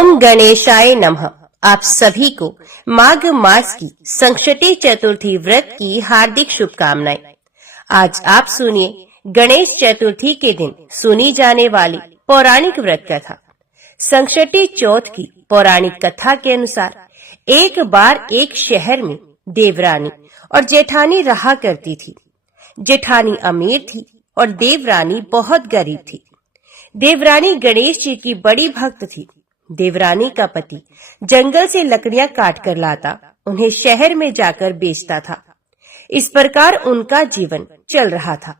ओम गणेशाय नमः। आप सभी को माघ मास की संकष्टी चतुर्थी व्रत की हार्दिक शुभकामनाएं। आज आप सुनिए गणेश चतुर्थी के दिन सुनी जाने वाली पौराणिक व्रत कथा। संकष्टी चौथ की पौराणिक कथा के अनुसार एक बार एक शहर में देवरानी और जेठानी रहा करती थी। जेठानी अमीर थी और देवरानी बहुत गरीब थी। देवरानी गणेश जी की बड़ी भक्त थी। देवरानी का पति जंगल से लकड़ियां काट कर लाता, उन्हें शहर में जाकर बेचता था। इस प्रकार उनका जीवन चल रहा था।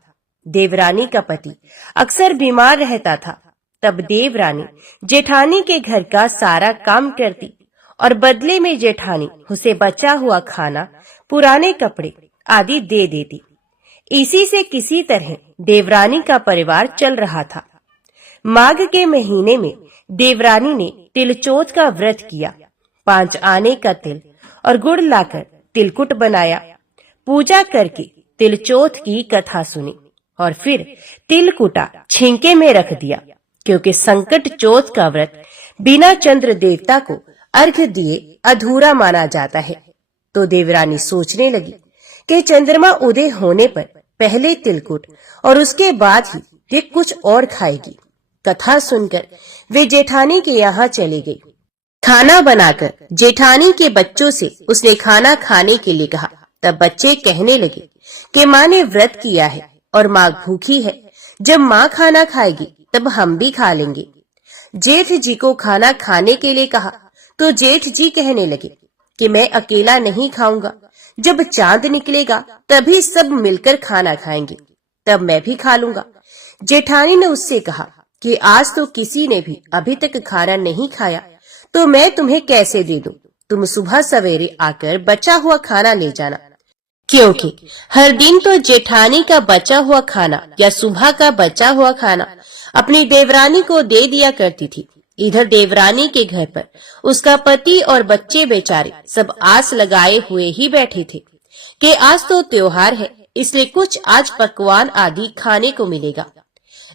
देवरानी का पति अक्सर बीमार रहता था। तब देवरानी जेठानी के घर का सारा काम करती और बदले में जेठानी उसे बचा हुआ खाना, पुराने कपड़े आदि दे देती। इसी से किसी तरह देवरानी का परिवार चल रहा था। माघ के महीने में देवरानी ने तिलचौथ का व्रत किया। 5 आने का तिल और गुड़ लाकर तिलकुट बनाया। पूजा करके तिलचौथ की कथा सुनी और फिर तिलकुटा छिंके में रख दिया, क्योंकि संकट चौथ का व्रत बिना चंद्र देवता को अर्घ्य दिए अधूरा माना जाता है। तो देवरानी सोचने लगी कि चंद्रमा उदय होने पर पहले तिलकुट और उसके बाद ही वे कुछ और खाएगी। कथा सुनकर वे जेठानी के यहाँ चली गई। खाना बनाकर जेठानी के बच्चों से उसने खाना खाने के लिए कहा। तब बच्चे कहने लगे कि माँ ने व्रत किया है और माँ भूखी है। जब माँ खाना खाएगी तब हम भी खा लेंगे। जेठ जी को खाना खाने के लिए कहा तो जेठ जी कहने लगे कि मैं अकेला नहीं खाऊंगा। जब चांद निकलेगा तभी सब मिलकर खाना खाएंगे, तब मैं भी खा लूंगा। जेठानी ने उससे कहा कि आज तो किसी ने भी अभी तक खाना नहीं खाया, तो मैं तुम्हें कैसे दे दूं? तुम सुबह सवेरे आकर बचा हुआ खाना ले जाना। क्योंकि हर दिन तो जेठानी का बचा हुआ खाना या सुबह का बचा हुआ खाना अपनी देवरानी को दे दिया करती थी। इधर देवरानी के घर पर उसका पति और बच्चे बेचारे सब आस लगाए हुए ही बैठे थे कि आज तो त्योहार है, इसलिए कुछ आज पकवान आदि खाने को मिलेगा।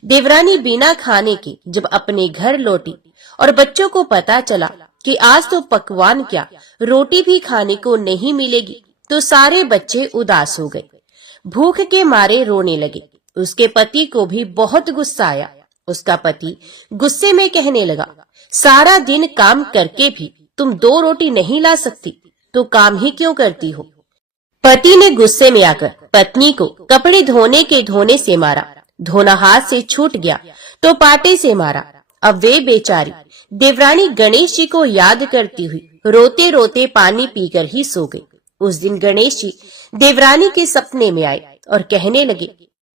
देवरानी बिना खाने के जब अपने घर लौटी और बच्चों को पता चला कि आज तो पकवान क्या रोटी भी खाने को नहीं मिलेगी, तो सारे बच्चे उदास हो गए, भूख के मारे रोने लगे। उसके पति को भी बहुत गुस्सा आया। उसका पति गुस्से में कहने लगा, सारा दिन काम करके भी तुम 2 रोटी नहीं ला सकती, तो काम ही क्यों करती हो? पति ने गुस्से में आकर पत्नी को कपड़े धोने से मारा। धोना हाथ से छूट गया तो पाटे से मारा। अब वे बेचारी देवरानी गणेश जी को याद करती हुई रोते रोते पानी पीकर ही सो गई। उस दिन गणेश जी देवरानी के सपने में आए और कहने लगे,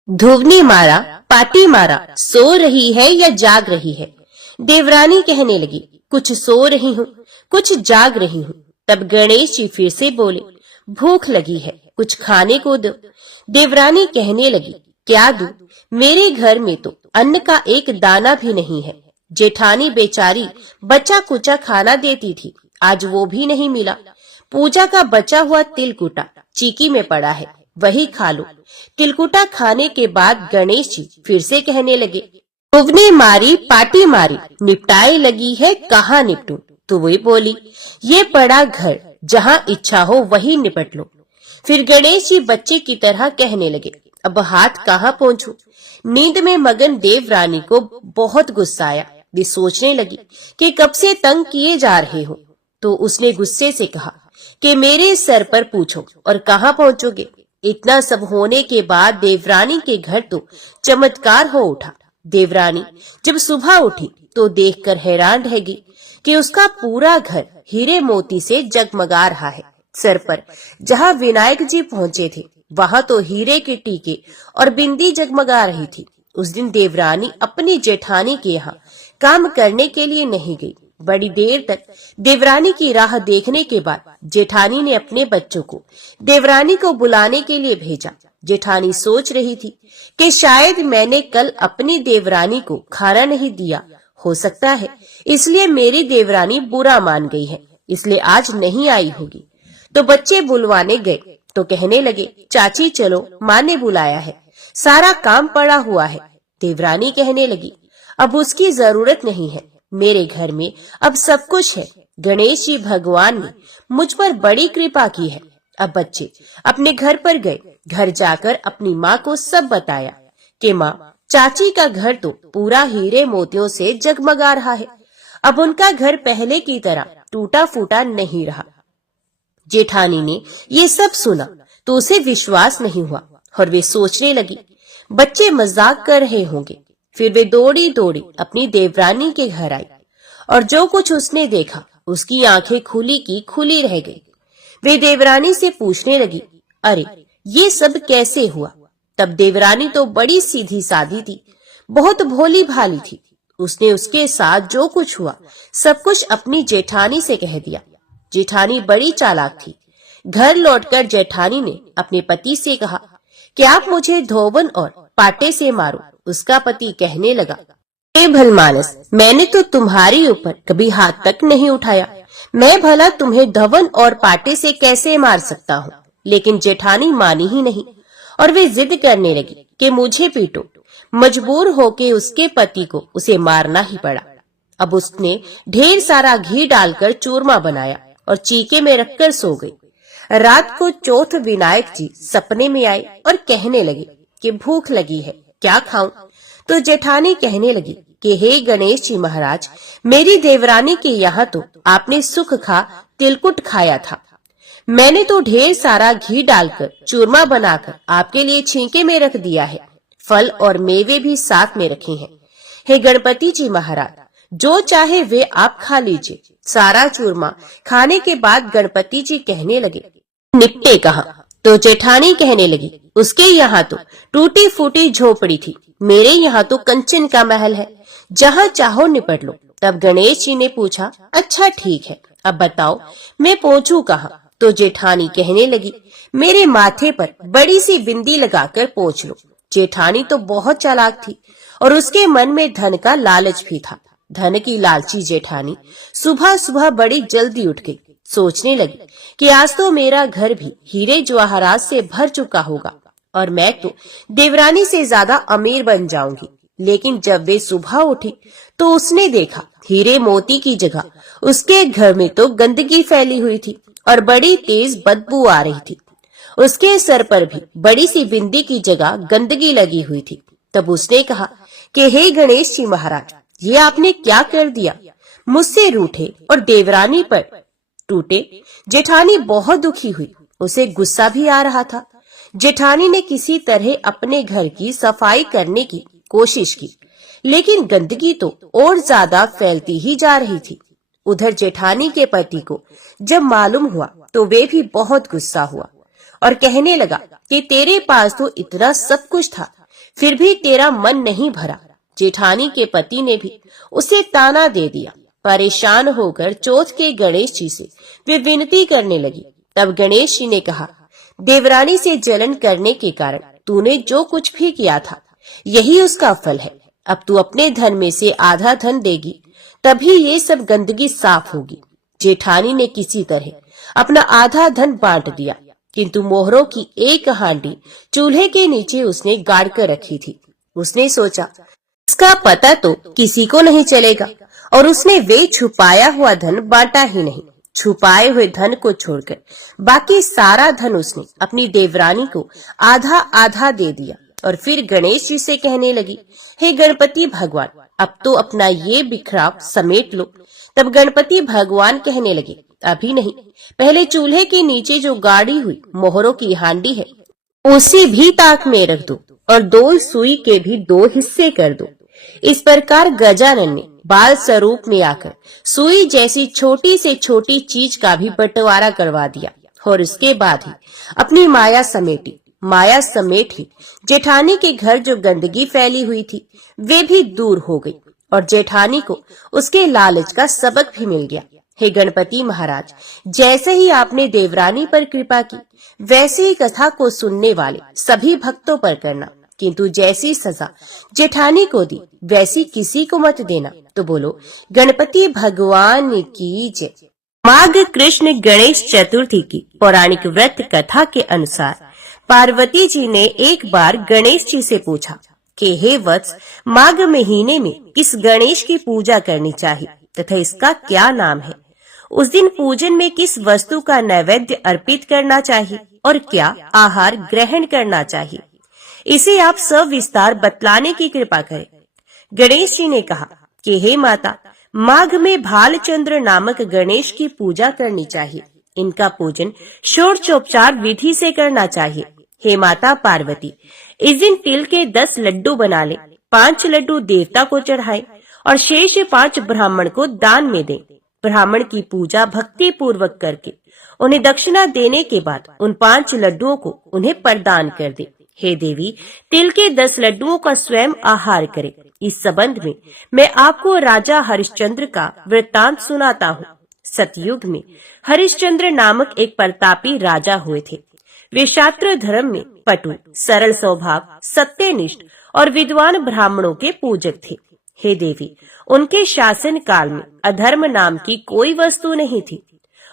धुवनी मारा, पाटी मारा, सो रही है या जाग रही है? देवरानी कहने लगी, कुछ सो रही हूँ, कुछ जाग रही हूँ। तब गणेश जी फिर से बोले, भूख लगी है, कुछ खाने को दो। देवरानी कहने लगी, क्या दूं? मेरे घर में तो अन्न का एक दाना भी नहीं है। जेठानी बेचारी बचा कुचा खाना देती थी, आज वो भी नहीं मिला। पूजा का बचा हुआ तिलकुटा चीकी में पड़ा है, वही खा लो। तिलकुटा खाने के बाद गणेश जी फिर से कहने लगे, तुवने मारी, पाटी मारी, निपटाए लगी है, कहाँ निपटूं? तो वही बोली, ये पड़ा घर, जहाँ इच्छा हो वही निपट लो। फिर गणेश जी बच्चे की तरह कहने लगे, अब हाथ कहाँ पहुँचूं? नींद में मगन देवरानी को बहुत गुस्सा आया। वे सोचने लगी कि कब से तंग किए जा रहे हो। तो उसने गुस्से से कहा कि मेरे सर पर पूछो और कहाँ पहुँचोगे? इतना सब होने के बाद देवरानी के घर तो चमत्कार हो उठा। देवरानी जब सुबह उठी तो देखकर हैरान रह गई कि उसका पूरा घर हीरे मोती से जगमगा रहा है। सर पर जहाँ विनायक जी पहुँचे थे वहां तो हीरे के टीके और बिंदी जगमगा रही थी। उस दिन देवरानी अपनी जेठानी के यहाँ काम करने के लिए नहीं गई। बड़ी देर तक देवरानी की राह देखने के बाद जेठानी ने अपने बच्चों को देवरानी को बुलाने के लिए भेजा। जेठानी सोच रही थी कि शायद मैंने कल अपनी देवरानी को खाना नहीं दिया, हो सकता है इसलिए मेरी देवरानी बुरा मान गई है, इसलिए आज नहीं आई होगी। तो बच्चे बुलवाने गए तो कहने लगे, चाची चलो, माँ ने बुलाया है, सारा काम पड़ा हुआ है। देवरानी कहने लगी, अब उसकी जरूरत नहीं है, मेरे घर में अब सब कुछ है। गणेश जी भगवान ने मुझ पर बड़ी कृपा की है। अब बच्चे अपने घर पर गए। घर जाकर अपनी माँ को सब बताया कि माँ, चाची का घर तो पूरा हीरे मोतियों से जगमगा रहा है। अब उनका घर पहले की तरह टूटा फूटा नहीं रहा। जेठानी ने ये सब सुना तो उसे विश्वास नहीं हुआ और वे सोचने लगी, बच्चे मजाक कर रहे होंगे। फिर वे दौड़ी दौड़ी अपनी देवरानी के घर आई और जो कुछ उसने देखा उसकी आंखें खुली की खुली रह गई। वे देवरानी से पूछने लगी, अरे ये सब कैसे हुआ? तब देवरानी तो बड़ी सीधी सादी थी, बहुत भोली भाली थी। उसने उसके साथ जो कुछ हुआ सब कुछ अपनी जेठानी से कह दिया। जेठानी बड़ी चालाक थी। घर लौटकर जेठानी ने अपने पति से कहा कि आप मुझे धोबन और पाटे से मारो। उसका पति कहने लगा, हे भलमानस, मैंने तो तुम्हारे ऊपर कभी हाथ तक नहीं उठाया। मैं भला तुम्हें धवन और पाटे से कैसे मार सकता हूँ? लेकिन जेठानी मानी ही नहीं और वे जिद करने लगी कि मुझे पीटो। मजबूर होके उसके पति को उसे मारना ही पड़ा। अब उसने ढेर सारा घी डालकर चूरमा बनाया और चीके में रखकर सो गई। रात को चौथ विनायक जी सपने में आए और कहने लगे कि भूख लगी है, क्या खाऊं? तो जेठानी कहने लगी कि हे गणेश जी महाराज, मेरी देवरानी के यहाँ तो आपने सुख खा तिलकुट खाया था। मैंने तो ढेर सारा घी डालकर चूरमा बनाकर आपके लिए छींके में रख दिया है। फल और मेवे भी साथ में रखे हैं। हे गणपति जी महाराज, जो चाहे वे आप खा लीजिए। सारा चूरमा खाने के बाद गणपति जी कहने लगे, निपटे कहाँ? तो जेठानी कहने लगी, उसके यहाँ तो टूटी फूटी झोपड़ी थी, मेरे यहाँ तो कंचन का महल है, जहाँ चाहो निपट लो। तब गणेश जी ने पूछा, अच्छा ठीक है, अब बताओ मैं पहुँचूं कहाँ? तो जेठानी कहने लगी, मेरे माथे पर बड़ी सी बिंदी लगाकर पहुँच लो। जेठानी तो बहुत चालाक थी और उसके मन में धन का लालच भी था। धन की लालची जेठानी सुबह सुबह बड़ी जल्दी उठ गई। सोचने लगी कि आज तो मेरा घर भी हीरे जवाहरात से भर चुका होगा और मैं तो देवरानी से ज्यादा अमीर बन जाऊंगी। लेकिन जब वे सुबह उठी तो उसने देखा हीरे मोती की जगह उसके घर में तो गंदगी फैली हुई थी और बड़ी तेज बदबू आ रही थी। उसके सर पर भी बड़ी सी बिंदी की जगह गंदगी लगी हुई थी। तब उसने कहा कि हे गणेश जी महाराज, ये आपने क्या कर दिया? मुझसे रूठे और देवरानी पर टूटे। जेठानी बहुत दुखी हुई, उसे गुस्सा भी आ रहा था। जेठानी ने किसी तरह अपने घर की सफाई करने की कोशिश की, लेकिन गंदगी तो और ज्यादा फैलती ही जा रही थी। उधर जेठानी के पति को जब मालूम हुआ तो वे भी बहुत गुस्सा हुआ और कहने लगा कि तेरे पास तो इतना सब कुछ था, फिर भी तेरा मन नहीं भरा। जेठानी के पति ने भी उसे ताना दे दिया। परेशान होकर चौथ के गणेश जी से वे विनती करने लगी। तब गणेश जी ने कहा, देवरानी से जलन करने के कारण तूने जो कुछ भी किया था, यही उसका फल है। अब तू अपने धन में से आधा धन देगी, तभी ये सब गंदगी साफ होगी। जेठानी ने किसी तरह अपना आधा धन बांट दिया, किंतु मोहरों की एक हांडी चूल्हे के नीचे उसने गाड़ कर रखी थी। उसने सोचा, इसका पता तो किसी को नहीं चलेगा, और उसने वे छुपाया हुआ धन बांटा ही नहीं। छुपाए हुए धन को छोड़कर बाकी सारा धन उसने अपनी देवरानी को आधा आधा दे दिया और फिर गणेश जी से कहने लगी, हे गणपति भगवान, अब तो अपना ये बिखराव समेट लो। तब गणपति भगवान कहने लगे, अभी नहीं, पहले चूल्हे के नीचे जो गाड़ी हुई मोहरों की हांडी है उसे भी ताक में रख दो और 2 सुई के भी 2 हिस्से कर दो। इस प्रकार गजानन ने बाल स्वरूप में आकर सुई जैसी छोटी से छोटी चीज का भी बंटवारा करवा दिया और इसके बाद ही अपनी माया समेटी। माया समेट ही जेठानी के घर जो गंदगी फैली हुई थी वे भी दूर हो गई और जेठानी को उसके लालच का सबक भी मिल गया। हे गणपति महाराज, जैसे ही आपने देवरानी पर कृपा की, वैसे ही कथा को सुनने वाले सभी भक्तों पर करना, किंतु जैसी सजा जेठानी को दी वैसी किसी को मत देना। तो बोलो गणपति भगवान की जय। माघ कृष्ण गणेश चतुर्थी की पौराणिक व्रत कथा के अनुसार पार्वती जी ने एक बार गणेश जी से पूछा कि हे वत्स, माघ महीने में किस गणेश की पूजा करनी चाहिए तथा इसका क्या नाम है। उस दिन पूजन में किस वस्तु का नैवेद्य अर्पित करना चाहिए और क्या आहार ग्रहण करना चाहिए, इसे आप सविस्तार बतलाने की कृपा करें। गणेश जी ने कहा कि हे माता, माघ में भालचंद्र नामक गणेश की पूजा करनी चाहिए। इनका पूजन षोडशोपचार विधि से करना चाहिए। हे माता पार्वती, इस दिन तिल के 10 लड्डू बना ले, 5 लड्डू देवता को चढ़ाए और शेष 5 ब्राह्मण को दान में दे। ब्राह्मण की पूजा भक्ति पूर्वक करके उन्हें दक्षिणा देने के बाद उन 5 लड्डुओं को उन्हें प्रदान कर दे। हे देवी, तिल के 10 लड्डुओं का स्वयं आहार करे। इस संबंध में मैं आपको राजा हरिश्चंद्र का वृत्तांत सुनाता हूँ। सतयुग में हरिश्चंद्र नामक एक प्रतापी राजा हुए थे। वे शास्त्र धर्म में पटु, सरल स्वभाव, सत्यनिष्ठ और विद्वान ब्राह्मणों के पूजक थे। हे देवी, उनके शासन काल में अधर्म नाम की कोई वस्तु नहीं थी।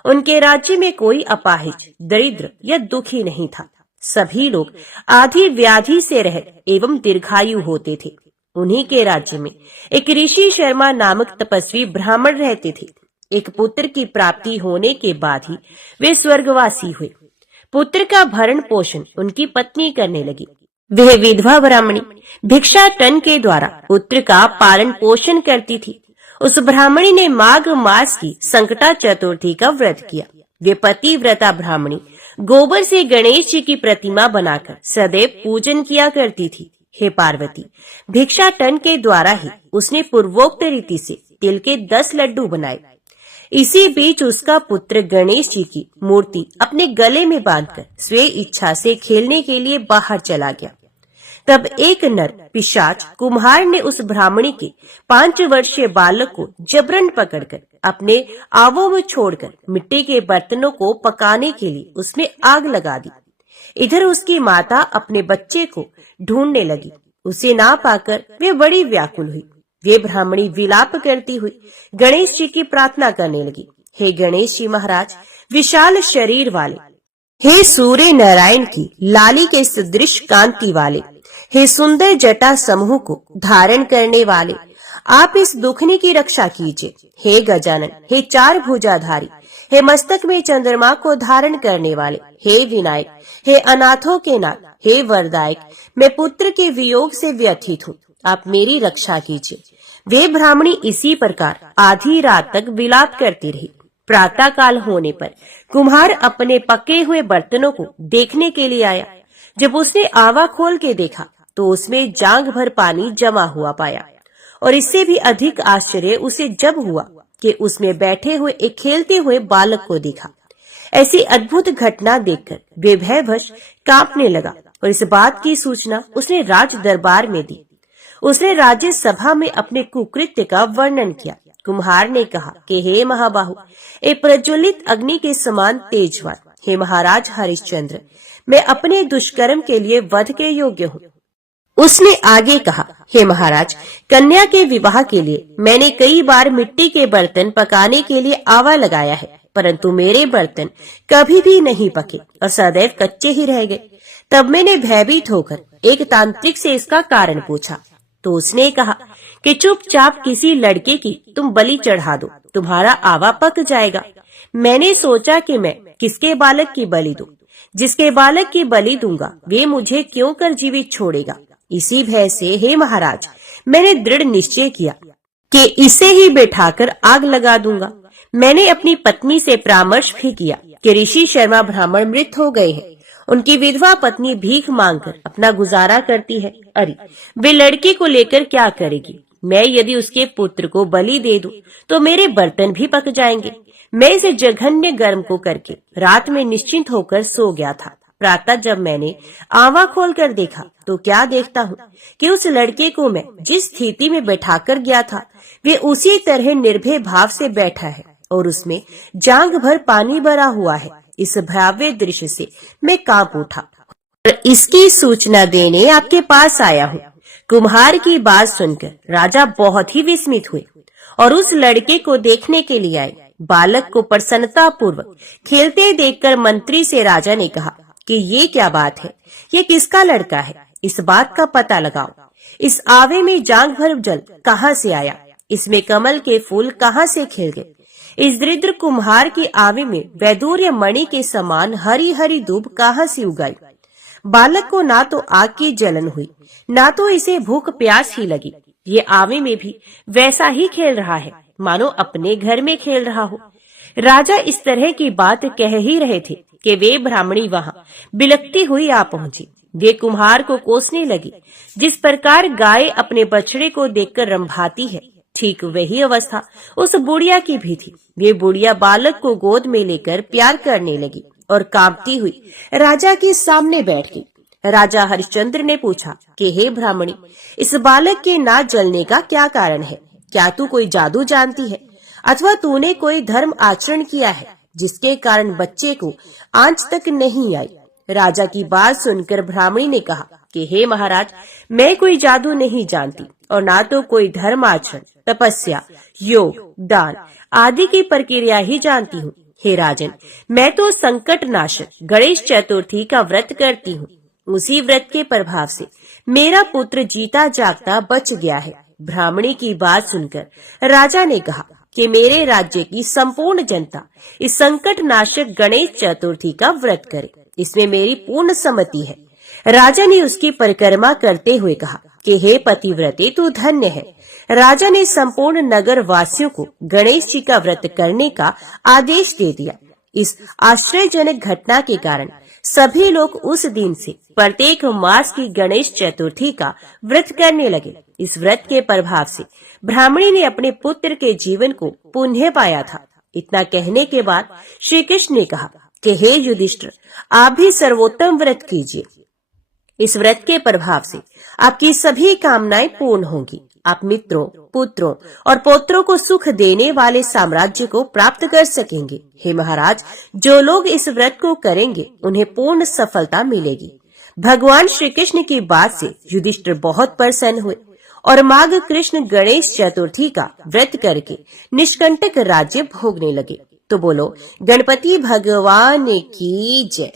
उनके राज्य में कोई अपाहिज, दरिद्र या दुखी नहीं था। सभी लोग आधी व्याधि से रहित एवं दीर्घायु होते थे। उन्हीं के राज्य में एक ऋषि शर्मा नामक तपस्वी ब्राह्मण रहते थे। एक पुत्र की प्राप्ति होने के बाद ही वे स्वर्गवासी हुए। पुत्र का भरण पोषण उनकी पत्नी करने लगी। वह विधवा ब्राह्मणी भिक्षाटन के द्वारा पुत्र का पालन पोषण करती थी। उस ब्राह्मणी ने माघ मास की संकटा चतुर्थी का व्रत किया। वे पतिव्रता ब्राह्मणी गोबर से गणेश जी की प्रतिमा बनाकर सदैव पूजन किया करती थी। हे पार्वती, भिक्षाटन के द्वारा ही उसने पूर्वोक्त रीति से तिल के 10 लड्डू बनाए। इसी बीच उसका पुत्र गणेश जी की मूर्ति अपने गले में बांधकर स्वे इच्छा से खेलने के लिए बाहर चला गया। तब एक नर पिशाच कुम्हार ने उस ब्राह्मणी के 5 वर्षीय बालक को जबरन पकड़कर अपने आवों में छोड़कर मिट्टी के बर्तनों को पकाने के लिए उसमें आग लगा दी। इधर उसकी माता अपने बच्चे को ढूंढने लगी। उसे ना पाकर वे बड़ी व्याकुल हुई। वे ब्राह्मणी विलाप करती हुई गणेश जी की प्रार्थना करने लगी। हे गणेश जी महाराज, विशाल शरीर वाले, हे सूर्य नारायण की लाली के सदृश कांति वाले, हे सुंदर जटा समूह को धारण करने वाले, आप इस दुखनी की रक्षा कीजिए। हे गजानन, हे 4 भुजाधारी, हे मस्तक में चंद्रमा को धारण करने वाले, हे विनायक, हे अनाथों के नाथ, हे वरदायक, मैं पुत्र के वियोग से व्यथित हूँ, आप मेरी रक्षा कीजिए। वे ब्राह्मणी इसी प्रकार आधी रात तक विलाप करती रही। प्रातः काल होने पर कुम्हार अपने पके हुए बर्तनों को देखने के लिए आया। जब उसने आवा खोल के देखा तो उसमें जांग भर पानी जमा हुआ पाया। और इससे भी अधिक आश्चर्य उसे जब हुआ कि उसमें बैठे हुए एक खेलते हुए बालक को देखा। ऐसी अद्भुत घटना देखकर वे भयवश कांपने लगा और इस बात की सूचना उसने राज दरबार में दी। उसने राज्य सभा में अपने कुकृत्य का वर्णन किया। कुम्हार ने कहा कि हे महाबाहु, एक प्रज्वलित अग्नि के समान तेजवान, हे महाराज हरिश्चंद्र, मैं अपने दुष्कर्म के लिए वध के योग्य हूँ। उसने आगे कहा, हे महाराज, कन्या के विवाह के लिए मैंने कई बार मिट्टी के बर्तन पकाने के लिए आवा लगाया है, परंतु मेरे बर्तन कभी भी नहीं पके और सदैव कच्चे ही रह गए। तब मैंने भयभीत होकर एक तांत्रिक से इसका कारण पूछा तो उसने कहा कि चुपचाप किसी लड़के की तुम बलि चढ़ा दो, तुम्हारा आवा पक जाएगा। मैंने सोचा कि मैं किसके बालक की बलि दूं? जिसके बालक की बलि दूंगा वे मुझे क्यों कर जीवित छोड़ेगा। इसी भय से हे महाराज, मैंने दृढ़ निश्चय किया कि इसे ही बैठाकर आग लगा दूंगा। मैंने अपनी पत्नी से परामर्श भी किया कि ऋषि शर्मा ब्राह्मण मृत हो गए हैं। उनकी विधवा पत्नी भीख मांगकर अपना गुजारा करती है। अरे, वे लड़के को लेकर क्या करेगी? मैं यदि उसके पुत्र को बलि दे दूं तो मेरे बर्तन भी पक जाएंगे। मैं इसे जघन्य गर्म को करके रात में निश्चिंत होकर सो गया था। प्रातः जब मैंने आवा खोलकर देखा तो क्या देखता हूँ कि उस लड़के को मैं जिस स्थिति में बैठाकर गया था वे उसी तरह निर्भय भाव से बैठा है और उसमें जांग भर पानी भरा हुआ है। इस भयावह दृश्य से मैं कांप उठा और इसकी सूचना देने आपके पास आया हूँ। कुम्हार की बात सुनकर राजा बहुत ही विस्मित हुए और उस लड़के को देखने के लिए आए। बालक को प्रसन्नता पूर्वक खेलते देखकर मंत्री से राजा ने कहा कि ये क्या बात है, ये किसका लड़का है, इस बात का पता लगाओ। इस आवे में जांग भर जल कहाँ से आया, इसमें कमल के फूल कहाँ से खिल गए। इस दरिद्र कुम्हार की आवे में वैदूर्य मणि के समान हरी हरी दूब कहाँ से उगाई। बालक को ना तो आग की जलन हुई, ना तो इसे भूख प्यास ही लगी। ये आवे में भी वैसा ही खेल रहा है, मानो अपने घर में खेल रहा हो। राजा इस तरह की बात कह ही रहे थे कि वे ब्राह्मणी वहां बिलखती हुई आ पहुंची। वे कुम्हार को कोसने लगी। जिस प्रकार गाय अपने बछड़े को देखकर रंभाती है, ठीक वही अवस्था उस बुढ़िया की भी थी। वे बुढ़िया बालक को गोद में लेकर प्यार करने लगी और कांपती हुई राजा के सामने बैठ गई। राजा हरिश्चंद्र ने पूछा कि हे ब्राह्मणी, इस बालक के ना जलने का क्या कारण है? क्या तू कोई जादू जानती है, अथवा तूने कोई धर्म आचरण किया है जिसके कारण बच्चे को आंच तक नहीं आई? राजा की बात सुनकर ब्राह्मणी ने कहा कि हे महाराज, मैं कोई जादू नहीं जानती और ना तो कोई धर्म आचरण, तपस्या, योग, दान आदि की प्रक्रिया ही जानती हूँ। हे राजन, मैं तो संकट नाशक गणेश चतुर्थी का व्रत करती हूँ। उसी व्रत के प्रभाव से मेरा पुत्र जीता जागता बच गया है। ब्राह्मणी की बात सुनकर राजा ने कहा कि मेरे राज्य की संपूर्ण जनता इस संकट नाशक गणेश चतुर्थी का व्रत करे, इसमें मेरी पूर्ण सम्मति है। राजा ने उसकी परिक्रमा करते हुए कहा कि हे पतिव्रते, तू धन्य है। राजा ने संपूर्ण नगर वासियों को गणेश जी का व्रत करने का आदेश दे दिया। इस आश्चर्यजनक घटना के कारण सभी लोग उस दिन से प्रत्येक मास की गणेश चतुर्थी का व्रत करने लगे। इस व्रत के प्रभाव से ब्राह्मणी ने अपने पुत्र के जीवन को पुनः पाया था। इतना कहने के बाद श्री कृष्ण ने कहा कि हे युधिष्ठिर, आप भी सर्वोत्तम व्रत कीजिए। इस व्रत के प्रभाव से आपकी सभी कामनाएं पूर्ण होंगी। आप मित्रों, पुत्रों और पौत्रों को सुख देने वाले साम्राज्य को प्राप्त कर सकेंगे। हे महाराज, जो लोग इस व्रत को करेंगे उन्हें पूर्ण सफलता मिलेगी। भगवान श्री कृष्ण की बात से युधिष्ठिर बहुत प्रसन्न हुए और माघ कृष्ण गणेश चतुर्थी का व्रत करके निष्कंटक राज्य भोगने लगे। तो बोलो गणपति भगवान की जय।